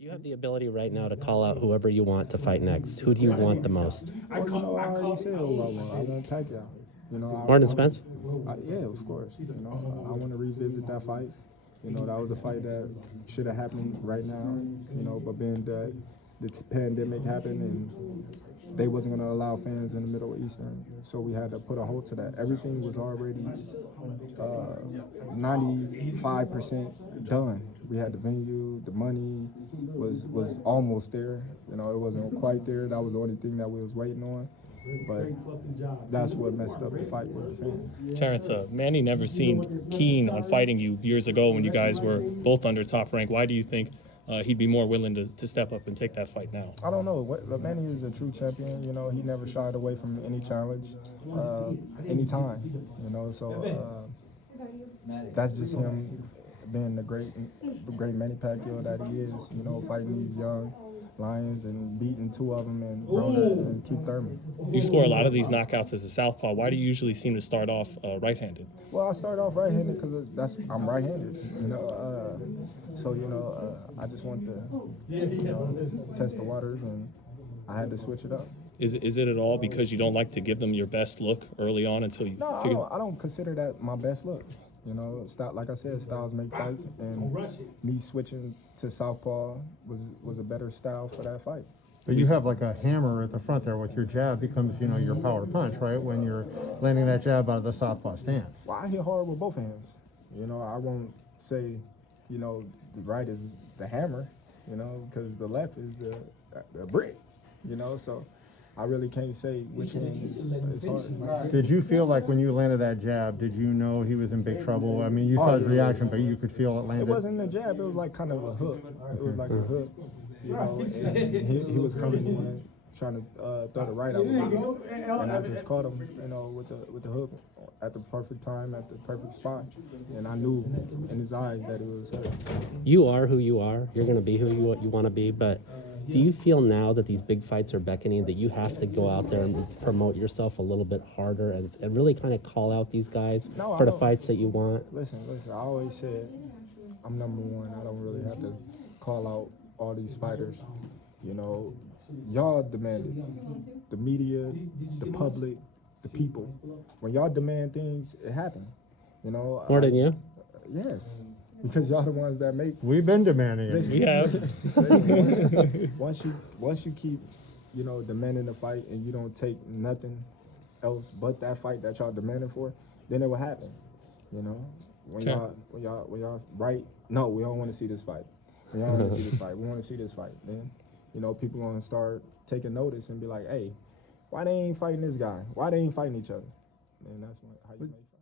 You have the ability right now to call out whoever you want to fight next. Who do you want the most? Well, I already said who I want. I want Pacquiao. Martin Spence? Yeah, of course. I want to revisit that fight. That was a fight that should have happened right now. But being that the pandemic happened and they wasn't going to allow fans in the Middle Eastern, so we had to put a halt to that. Everything was already 95% done. We had the venue, the money was almost there. It wasn't quite there. That was the only thing that we was waiting on. But that's what messed up the fight was the fans. Terence, Manny never seemed keen on fighting you years ago when you guys were both under top rank. Why do you think he'd be more willing to step up and take that fight now? I don't know. Manny is a true champion. He never shied away from any challenge, anytime. So that's just him being the great Manny Pacquiao that he is. Fighting these young lions and beating two of them and Keith Thurman. You score a lot of these knockouts as a southpaw. Why do you usually seem to start off right-handed? Well, I start off right-handed because I'm right-handed. I just want to test the waters, and I had to switch it up. Is it at all because you don't like to give them your best look early on until you? No, I don't consider that my best look. Like I said, styles make fights, and me switching to southpaw was a better style for that fight. But you have like a hammer at the front there with your jab becomes, your power punch, right? When you're landing that jab out of the southpaw stance. Well, I hit hard with both hands. I won't say, the right is the hammer, because the left is the brick, so I really can't say which one is hard. Did you feel like when you landed that jab, did you know he was in big trouble? I mean, you saw his reaction, but you could feel it landed. It wasn't a jab. It was like kind of a hook. It was like a hook, and he was coming in trying to throw the right out, and I just caught him, with the hook at the perfect time, at the perfect spot, and I knew in his eyes that it was hurt. You are who you are. You're going to be who you want to be, but do you feel now that these big fights are beckoning that you have to go out there and promote yourself a little bit harder and really kind of call out these guys for the fights that you want? Listen, I always said I'm number one. I don't really have to call out all these fighters. Y'all demand it. The media, the public, the people. When y'all demand things, it happens. More than you? Yes. Because y'all the ones that make. We've been demanding it. We have. Once you keep, demanding the fight and you don't take nothing else but that fight that y'all demanding for, then it will happen. When y'all right? No, we don't want to see this fight. We don't want to see this fight. We want to see this fight. Then, people gonna start taking notice and be like, hey, why they ain't fighting this guy? Why they ain't fighting each other? And that's how you make fight.